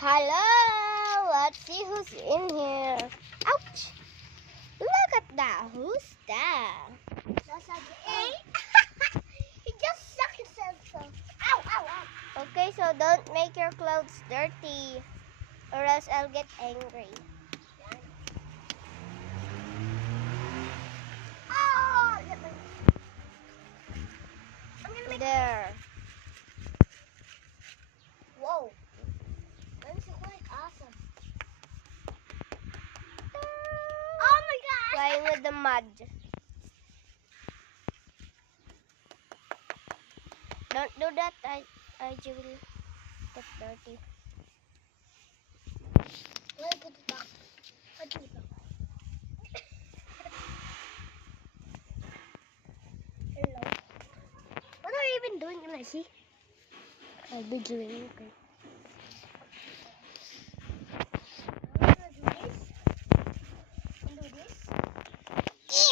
Hello, let's see who's in here. Ouch! Look at that. Who's that? He just sucked himself. So. Ow, ow, ow. Okay, so don't make your clothes dirty or else I'll get angry. Oh, I'm gonna make There. Whoa. That is quite awesome. Oh my gosh. Playing with the mud. Don't do that. I will get dirty. Let me put it back. Put it back. Hello. What are you even doing? Can I see? I'll be doing okay. I'm gonna do this. And do this.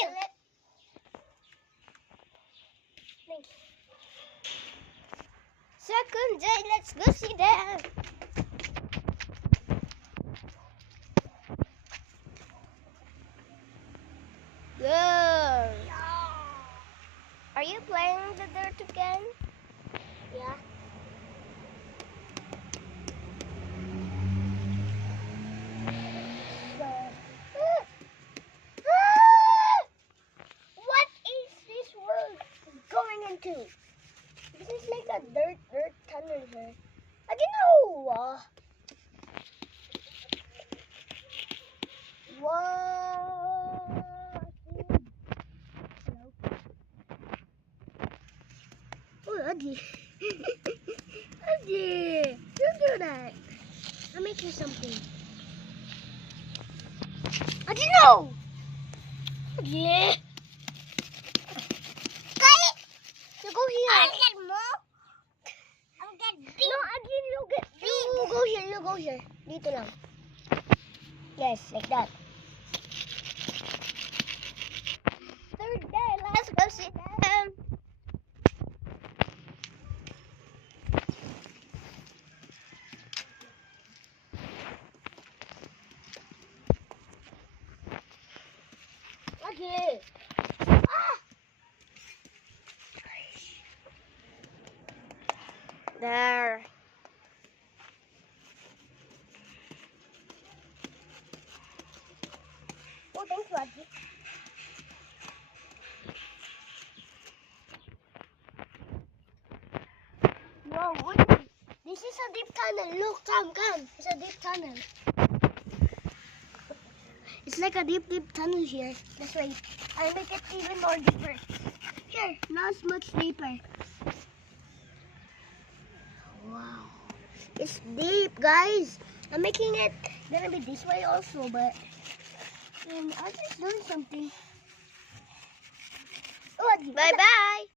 Ew! Thank you. Second day, let's go see them. Good. Are you playing in the dirt again? Yeah. What is this world going into? This is like a dirt tunnel here. I don't know. What? Hello. Oh, ugly. Ugly. Don't do that. I'll make you something. I don't know. Yeah. You go here. I'll get more. I'll get big. No, again, you get big. You go here. You go here. Dito lang. Yes, like that. Third day, let's go see them. Okay. There. Oh, thanks, Rocky. Whoa, what is this? This is a deep tunnel. Look, come. It's a deep tunnel. It's like a deep tunnel here. That's why I make it even more deeper. Here, now it's much deeper. Wow. It's deep, guys. I'm making it gonna be this way also, but I'm just doing something. Oh, Bye-bye.